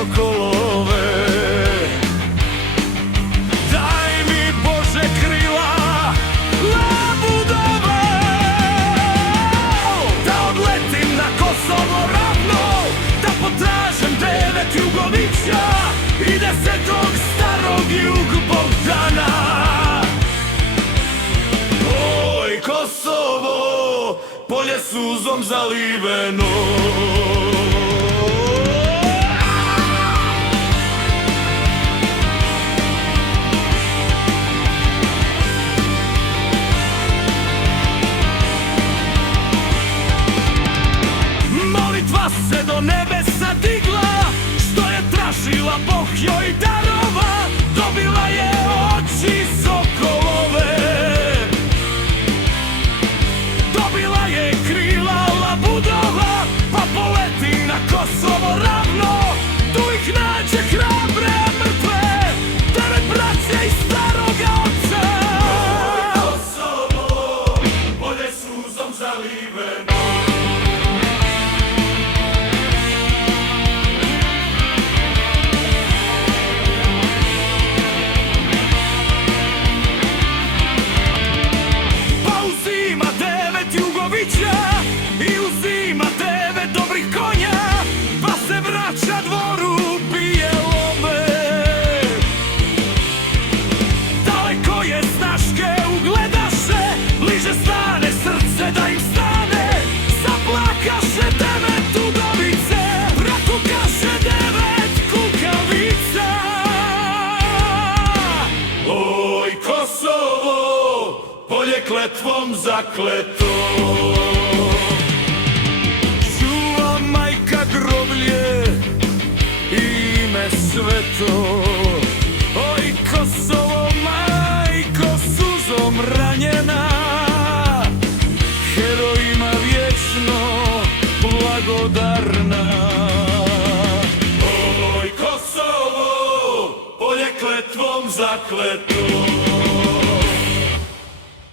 sokolove. Daj mi Bože krila, labudove, da odletim na Kosovo ravno, da potražem 9 Jugovića i 10. starog Jug Bogdana. Oj Kosovo, polje suzom zaliveno. Molitva se do nebesa digla, što je tražila Bog joj darova, dobila je oči sokolove. Dobila je krila labudova, pa poleti na Kosovo ravno, tu ih nađe hrabre mrtve, 9 braće i staroga oca. Kosovo, polje suzom zaliveno. I uzima 9 dobrih konja, pa se vraća dvoru, pije love. Daleko je snaške ugledaše, bliže stane srce da im stane. Zaplakaše 9 udovice, prakukaše 9 kukavica. Oj Kosovo, polje kletvom zakleto. Čuva majka groblje i ime sveto. Oj Kosovo, majko suzom ranjena, herojima vječno blagodarna. Oj Kosovo, polje kletvom zakleto.